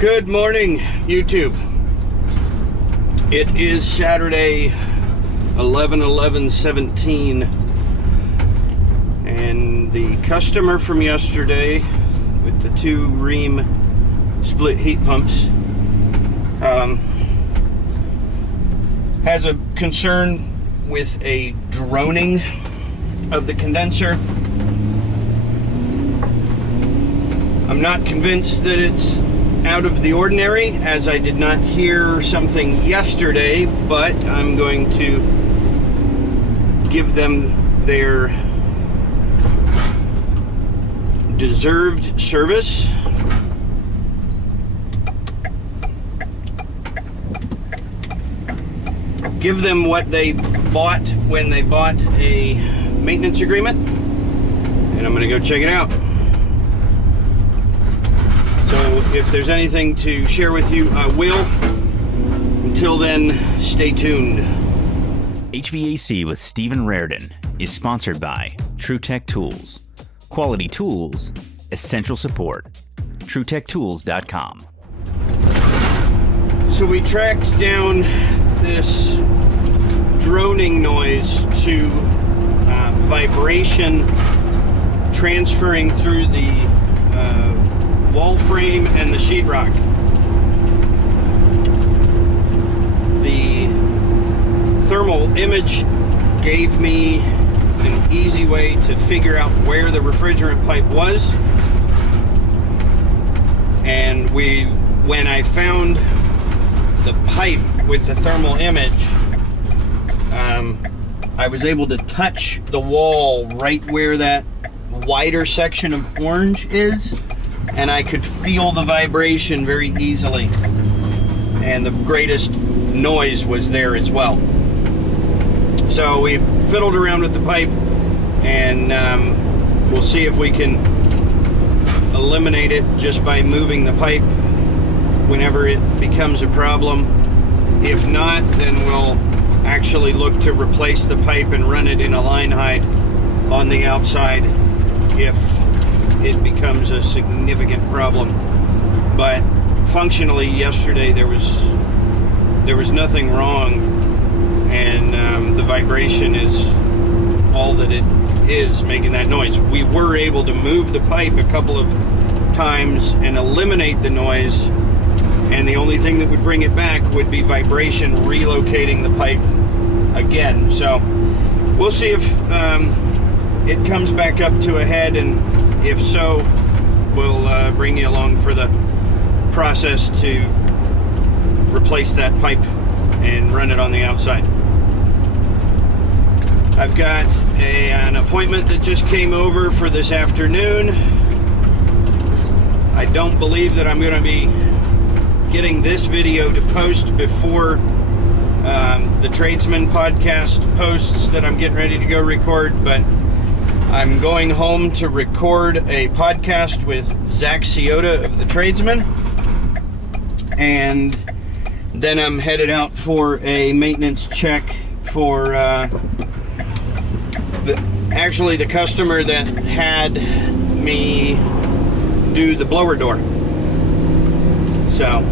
Good morning, YouTube. It is Saturday, 11/11/17, and the customer from yesterday with the two ream split heat pumps has a concern with a droning of the condenser. I'm not convinced that it's out of the ordinary, as I did not hear something yesterday, but I'm going to give them their deserved service. Give them what they bought when they bought a maintenance agreement, and I'm going to go check it out. So if there's anything to share with you, I will. Until then, stay tuned. HVAC with Stephen Rardon is sponsored by TrueTech Tools. Quality tools, essential support. TrueTechTools.com. So we tracked down this droning noise to vibration transferring through the wall frame and the sheetrock. The thermal image gave me an easy way to figure out where the refrigerant pipe was, and when I found the pipe with the thermal image, I was able to touch the wall right where that wider section of orange is, and I could feel the vibration very easily, and the greatest noise was there as well. So we fiddled around with the pipe, and we'll see if we can eliminate it just by moving the pipe whenever it becomes a problem. If not, then we'll actually look to replace the pipe and run it in a line hide on the outside if it becomes a significant problem. But functionally yesterday there was nothing wrong, and the vibration is all that it is making that noise. We were able to move the pipe a couple of times and eliminate the noise, and the only thing that would bring it back would be vibration relocating the pipe again. So we'll see if it comes back up to a head, and if so, we'll bring you along for the process to replace that pipe and run it on the outside. I've got an appointment that just came over for this afternoon. I don't believe that I'm going to be getting this video to post before the Tradesman podcast posts that I'm getting ready to go record, but I'm going home to record a podcast with Zach Ciota of the Tradesman, and then I'm headed out for a maintenance check for the customer that had me do the blower door. So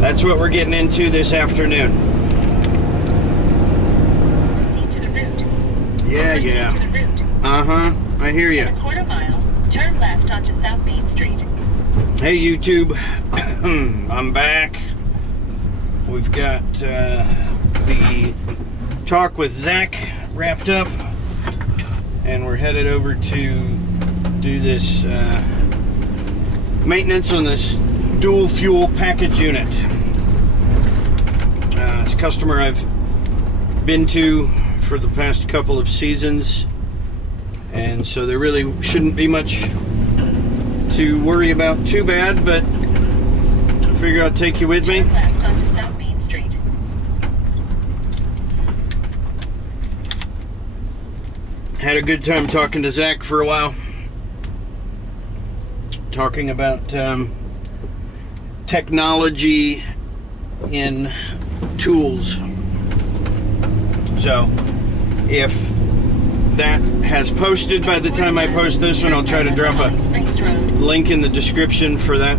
that's what we're getting into this afternoon. Proceed to the route. Yeah. To the route. I hear you. In a quarter mile, turn left onto South Main Street. Hey YouTube, I'm back. We've got the talk with Zach wrapped up, and we're headed over to do this maintenance on this dual fuel package unit. It's a customer I've been to for the past couple of seasons, and so there really shouldn't be much to worry about too bad, but I figure I'll take you with me. Turn left onto South Main Street. Had a good time talking to Zach for a while, talking about technology in tools. So if that has posted by the time I post this one, I'll try to drop a link in the description for that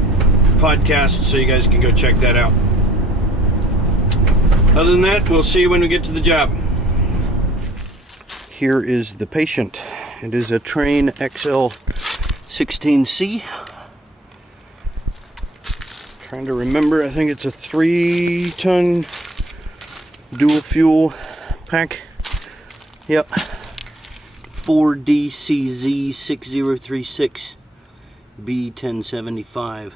podcast, so you guys can go check that out. Other than that, we'll see you when we get to the job. Here is the patient. It is a Train XL16C. Trying to remember, I think it's a 3-ton dual fuel pack. Yep. 4DCZ6036 B1075.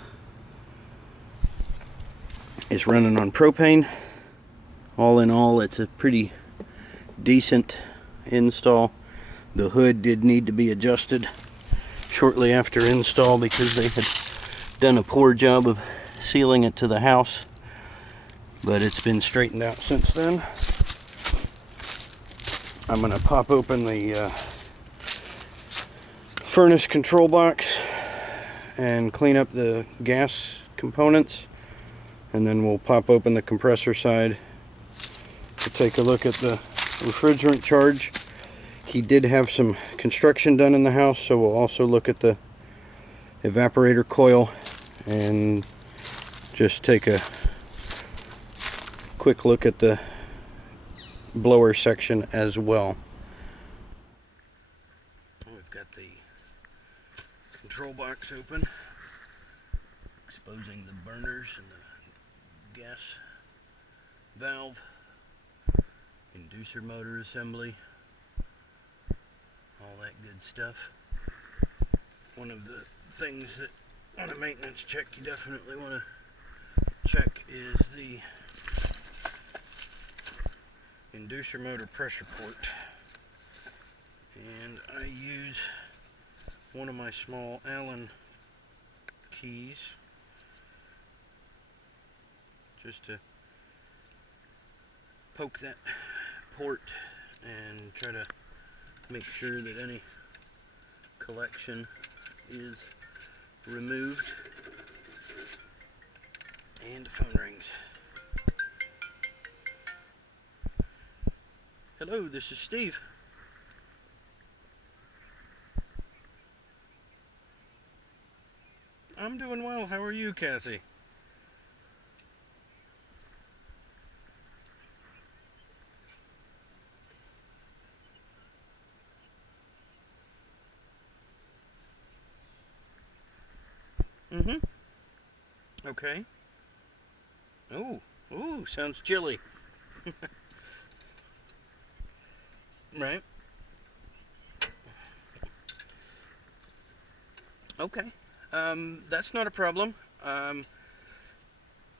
It's running on propane. All in all, it's a pretty decent install. The hood did need to be adjusted shortly after install because they had done a poor job of sealing it to the house, but it's been straightened out since then. I'm going to pop open the furnace control box and clean up the gas components, and then we'll pop open the compressor side to take a look at the refrigerant charge. He did have some construction done in the house, so we'll also look at the evaporator coil and just take a quick look at the blower section as well. We've got the control box open, exposing the burners and the gas valve, inducer motor assembly, all that good stuff. One of the things that on a maintenance check you definitely want to check is the inducer motor pressure port, and I use one of my small Allen keys just to poke that port and try to make sure that any collection is removed. And the phone rings. Hello, this is Steve. I'm doing well. How are you, Kathy? Mm-hmm. Okay. Ooh, sounds chilly. Right. Okay. That's not a problem.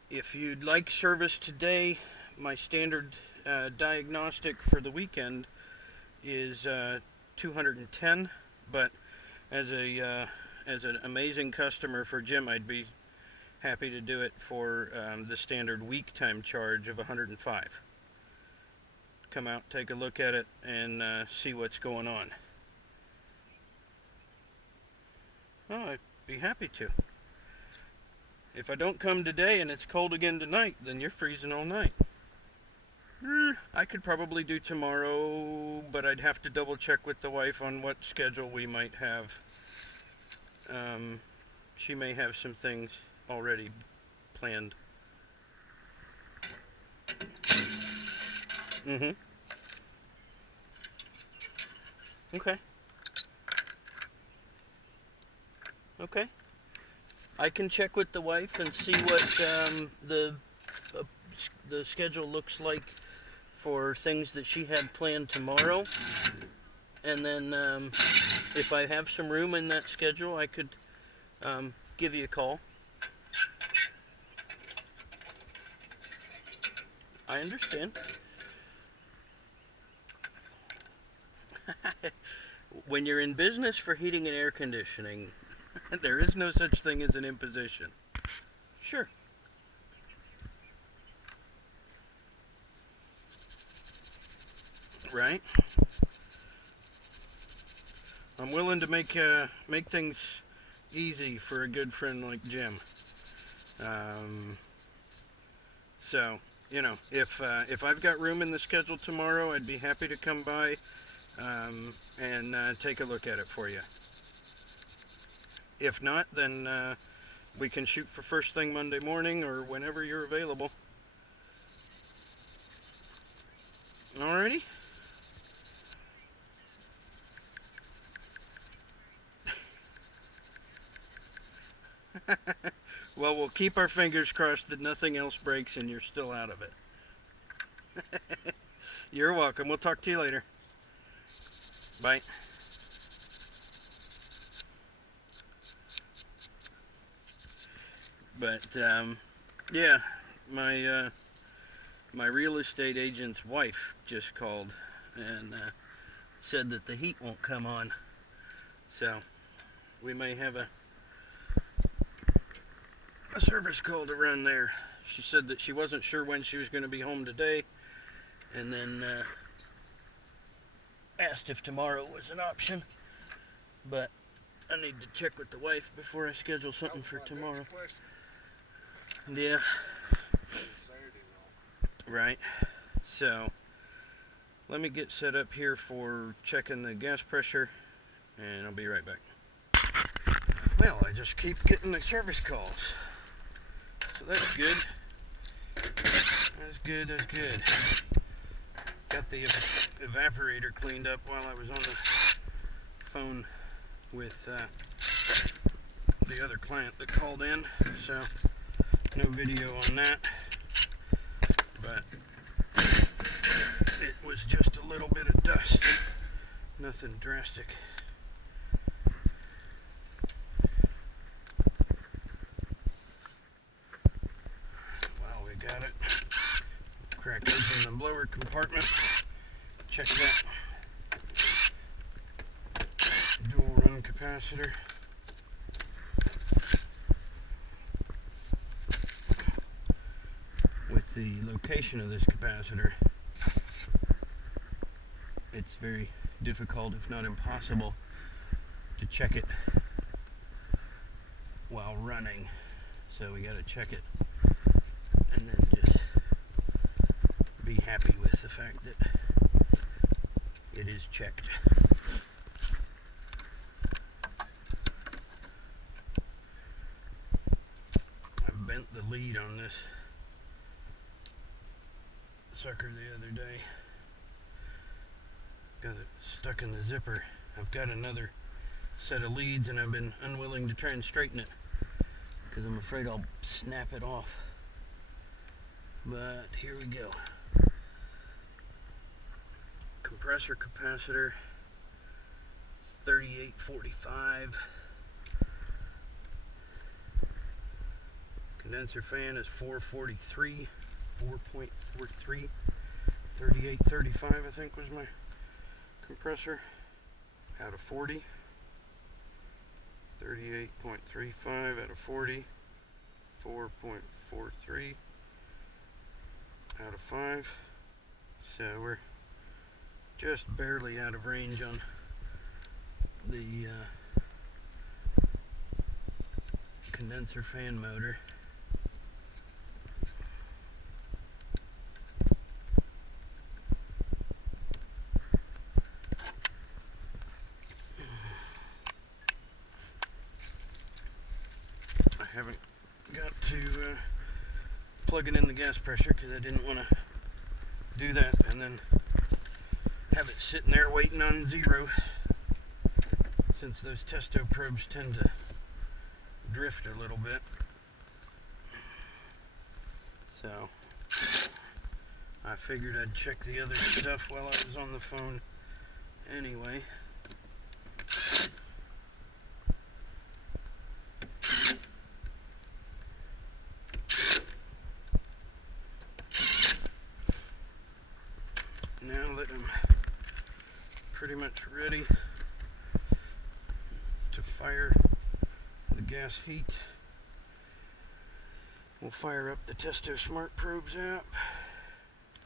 If you'd like service today, my standard diagnostic for the weekend is $210, but as an amazing customer for Jim, I'd be happy to do it for the standard week time charge of $105. Come out, take a look at it, and see what's going on. Oh, I'd be happy to. If I don't come today and it's cold again tonight, then you're freezing all night. I could probably do tomorrow, but I'd have to double check with the wife on what schedule we might have. She may have some things already planned. Mm-hmm. Okay. Okay. I can check with the wife and see what the schedule looks like for things that she had planned tomorrow, and then if I have some room in that schedule, I could give you a call. I understand. When you're in business for heating and air conditioning, there is no such thing as an imposition. Sure. Right? I'm willing to make things easy for a good friend like Jim. So, you know, if I've got room in the schedule tomorrow, I'd be happy to come by and take a look at it for you. If not, then we can shoot for first thing Monday morning or whenever you're available. Alrighty. Well, we'll keep our fingers crossed that nothing else breaks and you're still out of it. You're welcome. We'll talk to you later. Bye. But yeah, my real estate agent's wife just called and said that the heat won't come on, so we may have a service call to run there. She said that she wasn't sure when she was going to be home today, and then asked if tomorrow was an option, but I need to check with the wife before I schedule something for tomorrow. Yeah. Right. So let me get set up here for checking the gas pressure, and I'll be right back. Well, I just keep getting the service calls, so that's good. That's good, that's good. Got the evaporator cleaned up while I was on the phone with the other client that called in, so no video on that, but it was just a little bit of dust, nothing drastic. Well, we got it. Crack open the blower compartment, check that dual run capacitor. With the location of this capacitor, it's very difficult, if not impossible, to check it while running. So we got to check it and then just be happy with the fact that it is checked. I bent the lead on this sucker the other day. Got it stuck in the zipper. I've got another set of leads and I've been unwilling to try and straighten it because I'm afraid I'll snap it off. But here we go. Compressor capacitor is 3845. Condenser fan is 443, 4.43. 3835 I think was my compressor out of 40. 38.35 out of 40. 4.43 out of 5. So we're just barely out of range on the condenser fan motor. I haven't got to plugging in the gas pressure because I didn't want to do that and then have it sitting there waiting on zero, since those testo probes tend to drift a little bit. So I figured I'd check the other stuff while I was on the phone anyway. Now that I'm pretty much ready to fire the gas heat, we'll fire up the Testo Smart Probes app.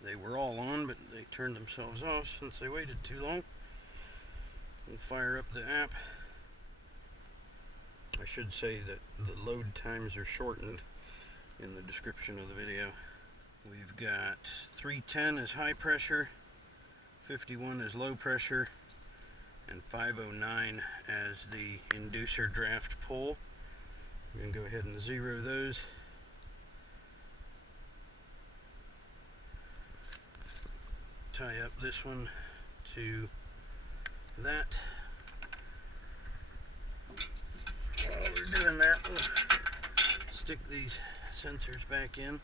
They were all on, but they turned themselves off since they waited too long. We'll fire up the app. I should say that the load times are shortened in the description of the video. We've got 310 as high pressure, 51 as low pressure, and 509 as the inducer draft pull. We're going to go ahead and 0 those. Tie up this one to that. While we're doing that, we'll stick these sensors back in.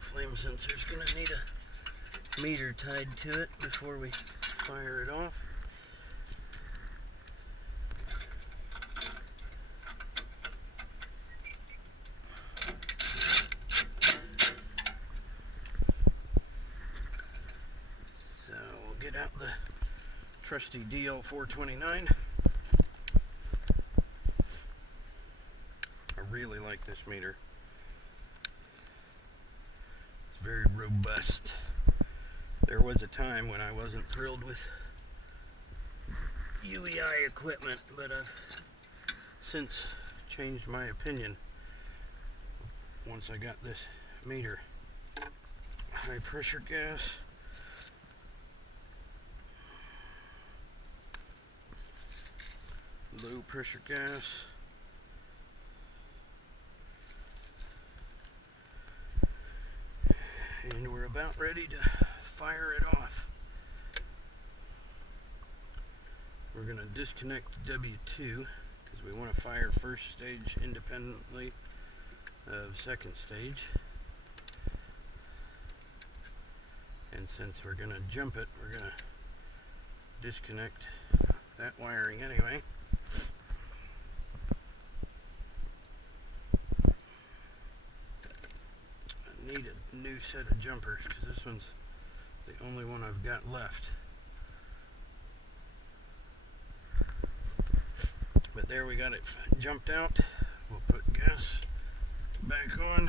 Flame sensor's going to need a meter tied to it before we fire it off. So we'll get out the trusty DL429. I really like this meter. It's very robust. There was a time when I wasn't thrilled with UEI equipment, but I've since changed my opinion once I got this meter. High pressure gas. Low pressure gas. And we're about ready to fire it off. We're going to disconnect W2 because we want to fire first stage independently of second stage. And since we're going to jump it, we're going to disconnect that wiring anyway. I need a new set of jumpers because this one's the only one I've got left. But there, we got it jumped out. We'll put gas back on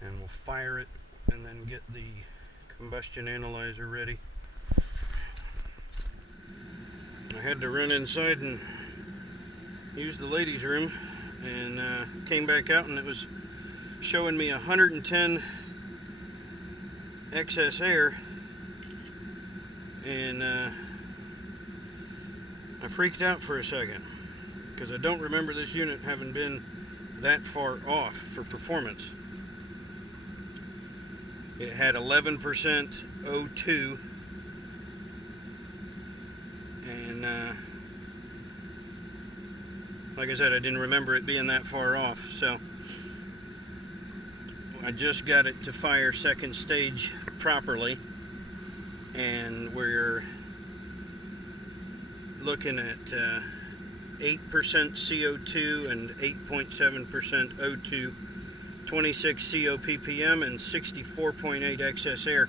and we'll fire it and then get the combustion analyzer ready. I had to run inside and use the ladies' room and came back out, and it was showing me 110 excess air, and I freaked out for a second because I don't remember this unit having been that far off for performance. It had 11% O2, and like I said, I didn't remember it being that far off, so I just got it to fire second stage properly, and we're looking at 8% CO2 and 8.7% O2, 26 COPPM, and 64.8 excess air.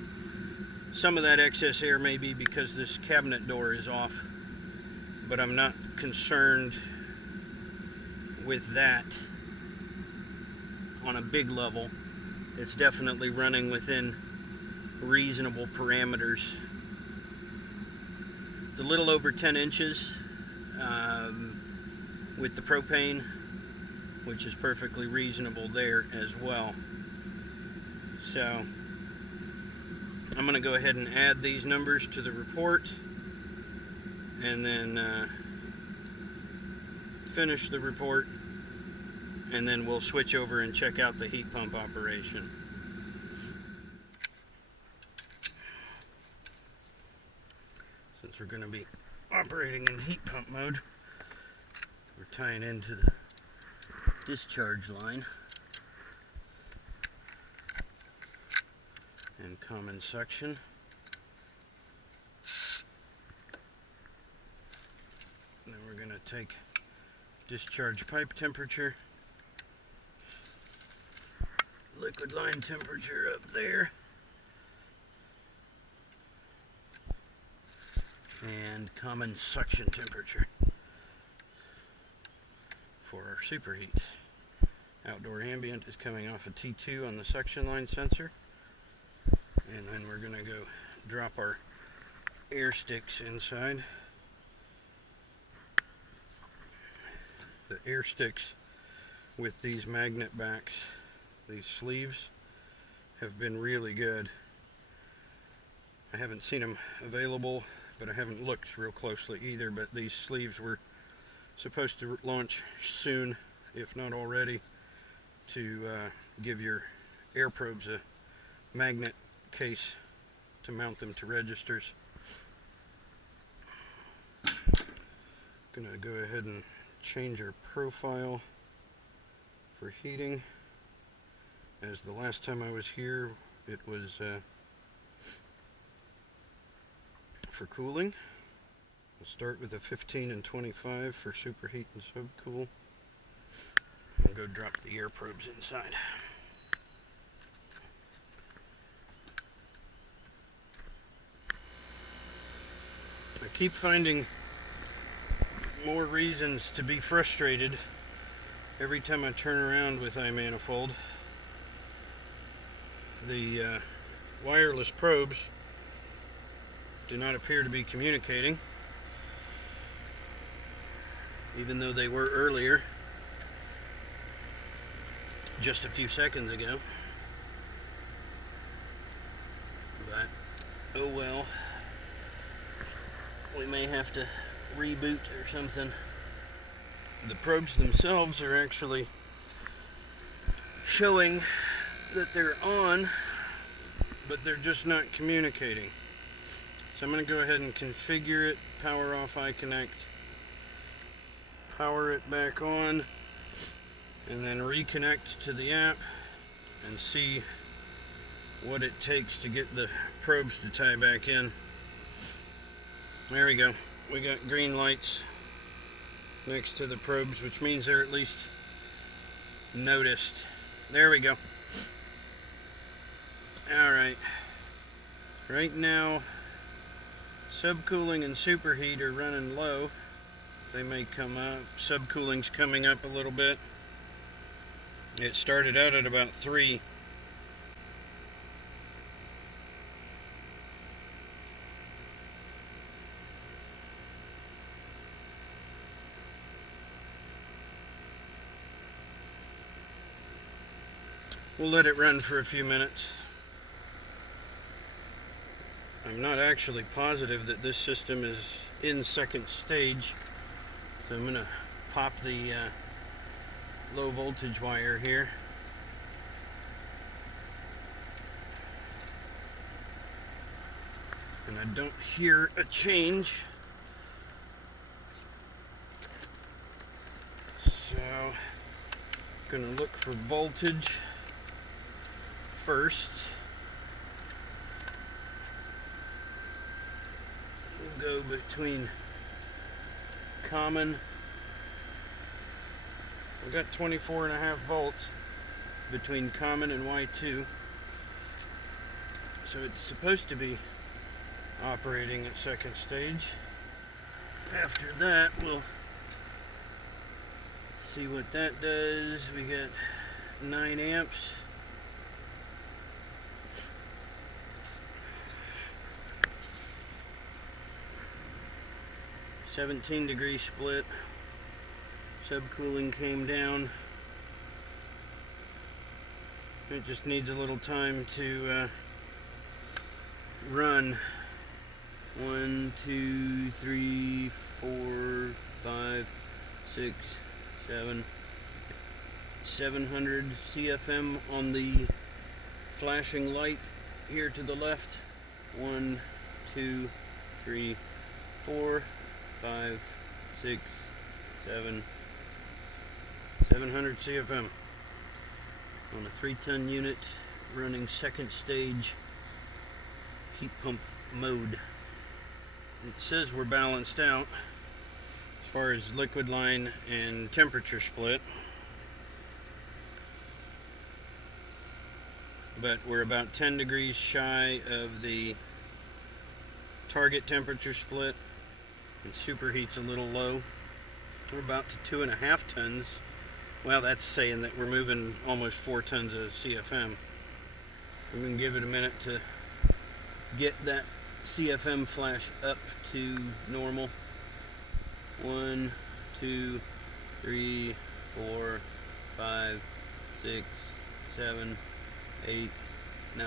Some of that excess air may be because this cabinet door is off, but I'm not concerned with that on a big level. It's definitely running within reasonable parameters. It's a little over 10 inches with the propane, which is perfectly reasonable there as well. So I'm going to go ahead and add these numbers to the report and then finish the report, and then we'll switch over and check out the heat pump operation. Since we're going to be operating in heat pump mode, we're tying into the discharge line and common suction. Then we're going to take discharge pipe temperature, liquid line temperature up there, and common suction temperature for our superheat. Outdoor ambient is coming off a T2 on the suction line sensor, and then we're going to go drop our air sticks inside. air sticks with these magnet backs. These sleeves have been really good. I haven't seen them available, but I haven't looked real closely either. But these sleeves were supposed to launch soon, if not already, to give your air probes a magnet case to mount them to registers. Gonna go ahead and change our profile for heating. As the last time I was here, it was for cooling. We'll start with a 15 and 25 for superheat and subcool. I'll go drop the air probes inside. I keep finding more reasons to be frustrated every time I turn around with iManifold. The wireless probes do not appear to be communicating, even though they were earlier, just a few seconds ago. But oh well, we may have to reboot or something. The probes themselves are actually showing that they're on, but they're just not communicating. So I'm going to go ahead and configure it, power off iConnect, power it back on, and then reconnect to the app and see what it takes to get the probes to tie back in. There we go. We got green lights next to the probes, which means they're at least noticed. There we go. Alright. Right now, subcooling and superheat are running low. They may come up. Subcooling's coming up a little bit. It started out at about 3. We'll let it run for a few minutes. I'm not actually positive that this system is in second stage, so I'm going to pop the low voltage wire here. And I don't hear a change. So I'm going to look for voltage first. We'll go between common. We got 24.5 volts between common and Y2. So it's supposed to be operating at second stage. After that, we'll see what that does. We got 9 amps. 17-degree split. Subcooling came down. It just needs a little time to run. 1, 2, 3, 4, 5, 6, 7. 700 CFM on the flashing light here to the left. 1, 2, 3, 4, 5, 6, 7. 700 CFM on a 3-ton unit running second stage heat pump mode. It says we're balanced out as far as liquid line and temperature split, but we're about 10 degrees shy of the target temperature split, and superheat's a little low. We're about to 2.5 tons. Well, that's saying that we're moving almost 4 tons of CFM. We're going to give it a minute to get that CFM flash up to normal. 1, 2, 3, 4, 5, 6, 7, 8, 9,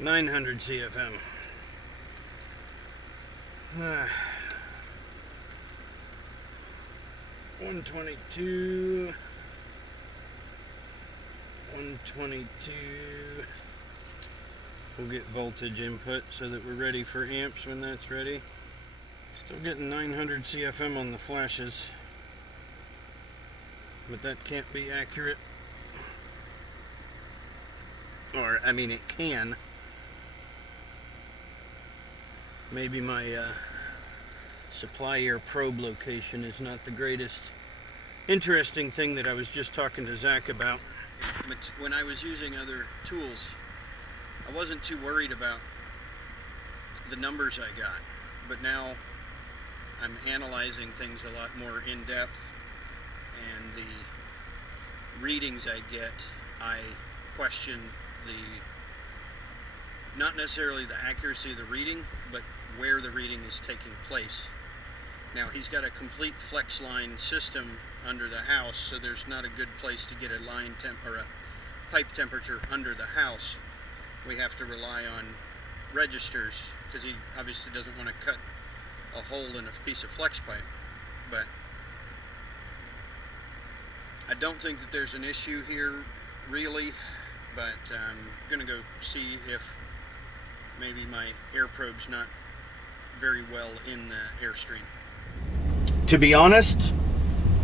900 CFM. 122, 122. We'll get voltage input so that we're ready for amps when that's ready. Still getting 900 CFM on the flashes, but that can't be accurate. Or, I mean, it can. Maybe my supply air probe location is not the greatest. Interesting thing that I was just talking to Zach about. But when I was using other tools, I wasn't too worried about the numbers I got. But now I'm analyzing things a lot more in depth, and the readings I get, I question not necessarily the accuracy of the reading, but where the reading is taking place. Now, he's got a complete flex line system under the house, so there's not a good place to get a line temp or a pipe temperature under the house. We have to rely on registers because he obviously doesn't want to cut a hole in a piece of flex pipe. But I don't think that there's an issue here really, but I'm gonna go see if maybe my air probe's not very well in the airstream. To be honest,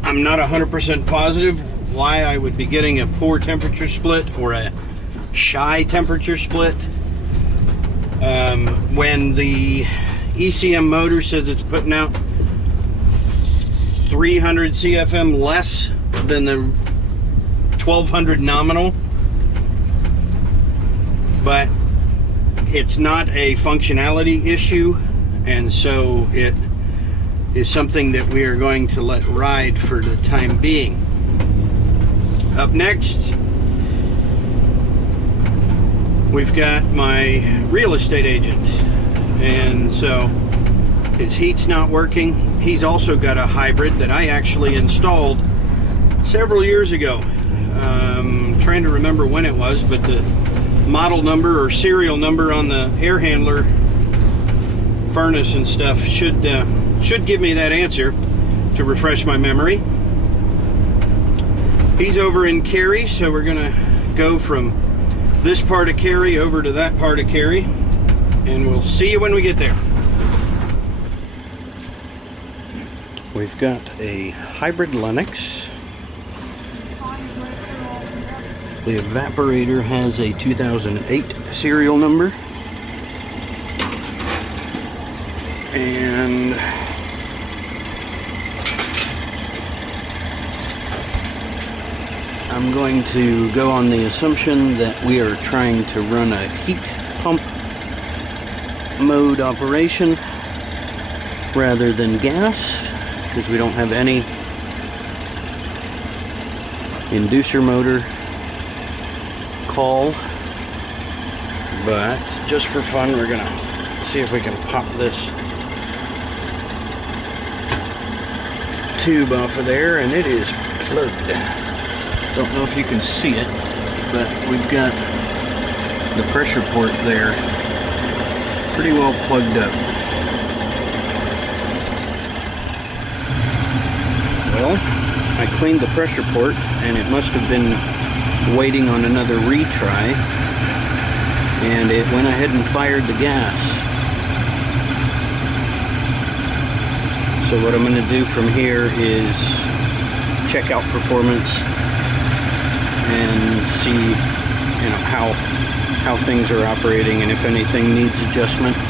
I'm not 100% positive why I would be getting a poor temperature split or a shy temperature split when the ECM motor says it's putting out 300 CFM less than the 1200 nominal, but it's not a functionality issue, and so it is something that we are going to let ride for the time being. Up next, we've got my real estate agent, and so his heat's not working. He's also got a hybrid that I actually installed several years ago. Trying to remember when it was, but the model number or serial number on the air handler furnace and stuff should give me that answer to refresh my memory. He's over in Cary, so we're gonna go from this part of Cary over to that part of Cary, and we'll see you when we get there. We've got a hybrid Lennox. The evaporator has a 2008 serial number, and I'm going to go on the assumption that we are trying to run a heat pump mode operation rather than gas, because we don't have any inducer motor call. But just for fun, we're gonna see if we can pop this tube off of there, and it is plugged. Don't know if you can see it, but we've got the pressure port there pretty well plugged up. Well, I cleaned the pressure port, and it must have been waiting on another retry, and it went ahead and fired the gas. So what I'm going to do from here is check out performance and see, how things are operating and if anything needs adjustment. I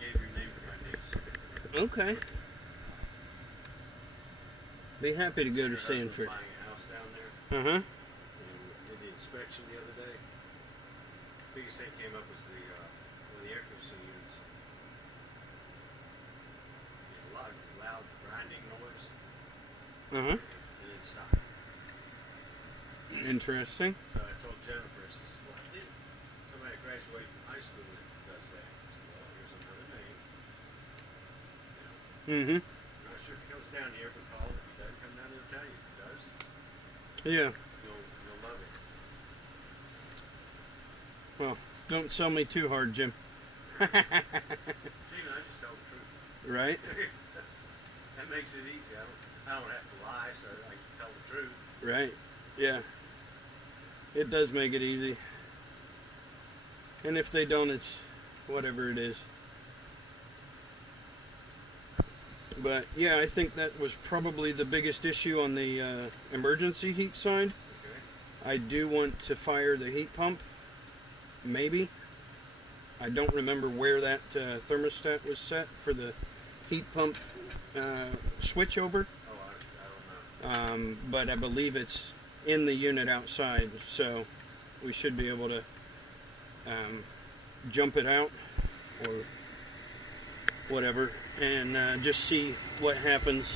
gave your name to my niece. Okay. Be happy to go to Sanford. Buying a house down there. And did the inspection the other day. Biggest thing came up was the one of the air conditioning units. There's a lot of loud grinding noise. And it stopped. Interesting. So I told Jennifer, I said, well, I think somebody graduated from high school that does that. I said, well, here's another name. Mm-hmm. I'm not sure if he comes down here, but call it. If he doesn't come down, he'll tell you. If he does, Yeah. you'll love it. Well, don't sell me too hard, Jim. See, I just tell the truth. Right? That makes it easy. I don't have to lie, so I can tell the truth. Right. Yeah. It does make it easy. And if they don't, it's whatever it is. But yeah, I think that was probably the biggest issue on the emergency heat side. Okay. I do want to fire the heat pump. Maybe. I don't remember where that thermostat was set for the heat pump switch over. Oh, I don't know. But I believe it's in the unit outside, so we should be able to jump it out or whatever and just see what happens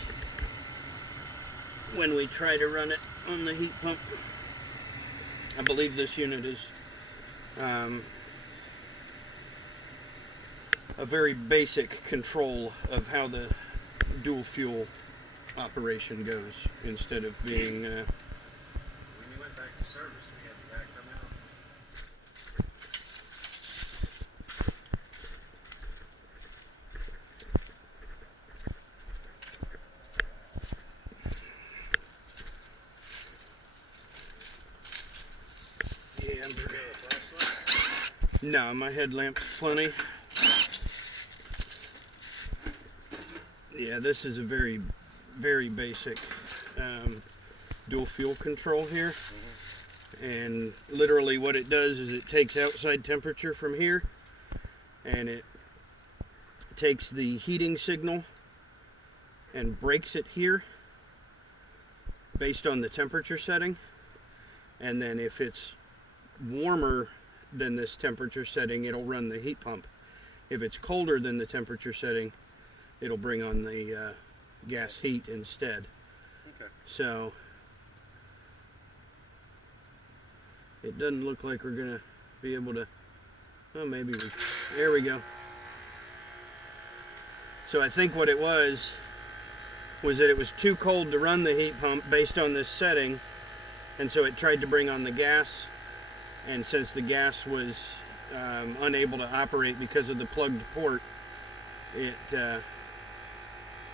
when we try to run it on the heat pump. I believe this unit is a very basic control of how the dual fuel operation goes instead of being When you went back to service, we had the guy come out. yeah, You got a flashlight? no, my headlamp's plenty. Yeah, this is a very, very basic dual fuel control here. And literally what it does is it takes outside temperature from here and it takes the heating signal and breaks it here based on the temperature setting. And then if it's warmer than this temperature setting, it'll run the heat pump. If it's colder than the temperature setting, it'll bring on the gas heat instead. Okay. So it doesn't look like we're gonna be able to, oh, maybe we, there we go. So I think what it was that it was too cold to run the heat pump based on this setting, and so it tried to bring on the gas, and since the gas was unable to operate because of the plugged port, it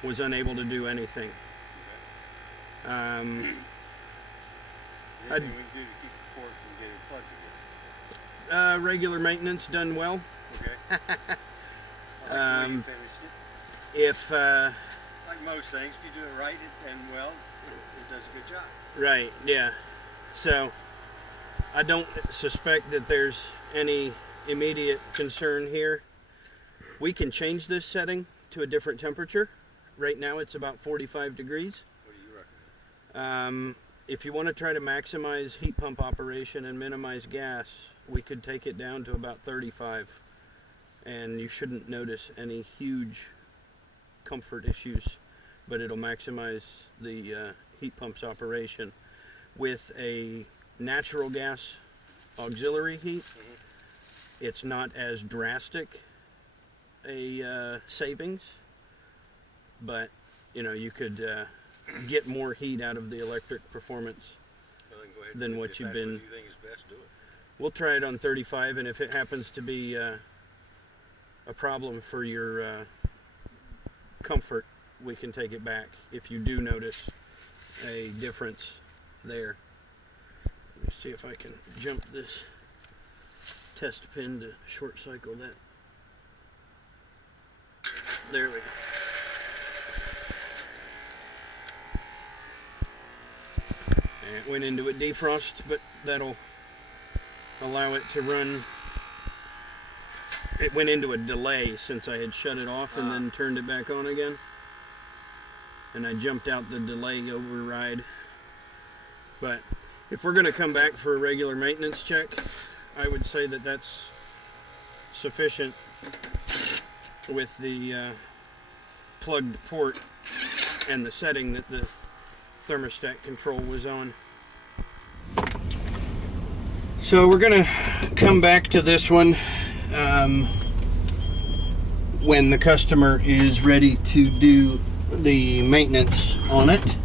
was unable to do anything. Anything we can do to keep the port from getting plugged again? Regular maintenance done well. Okay. I like the way you finished it. If Like most things, if you do it right and well, it does a good job. right, yeah. So I don't suspect that there's any immediate concern here. We can change this setting to a different temperature. Right now it's about 45 degrees. What do you recommend? If you want to try to maximize heat pump operation and minimize gas, we could take it down to about 35, and you shouldn't notice any huge comfort issues, but it'll maximize the heat pump's operation. With a natural gas auxiliary heat, it's not as drastic a savings, but you know, you could get more heat out of the electric performance Well, then go ahead and than do it. what If you've that's been. What you think is best, do it. We'll try it on 35, and if it happens to be a problem for your comfort, we can take it back if you do notice a difference there. Let me see if I can jump this test pin to short cycle that. There we go. And it went into a defrost, but that'll allow it to run. It went into a delay since I had shut it off and then turned it back on again. And I jumped out the delay override. But if we're going to come back for a regular maintenance check, I would say that that's sufficient with the plugged port and the setting that the thermostat control was on. So we're going to come back to this one. when the customer is ready to do the maintenance on it.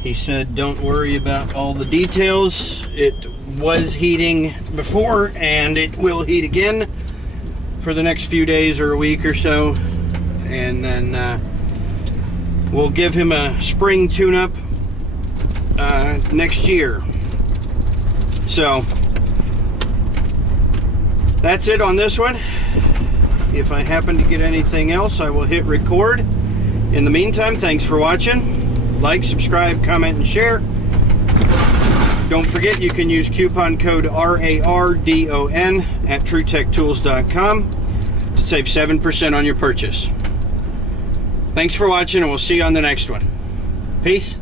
He said don't worry about all the details. It was heating before and it will heat again for the next few days or a week or so, and then we'll give him a spring tune-up next year. So that's it on this one. If I happen to get anything else, I will hit record. In the meantime, thanks for watching. Like, subscribe, comment, and share. Don't forget you can use coupon code RARDON at TrueTechTools.com to save 7% on your purchase. Thanks for watching, and we'll see you on the next one. Peace.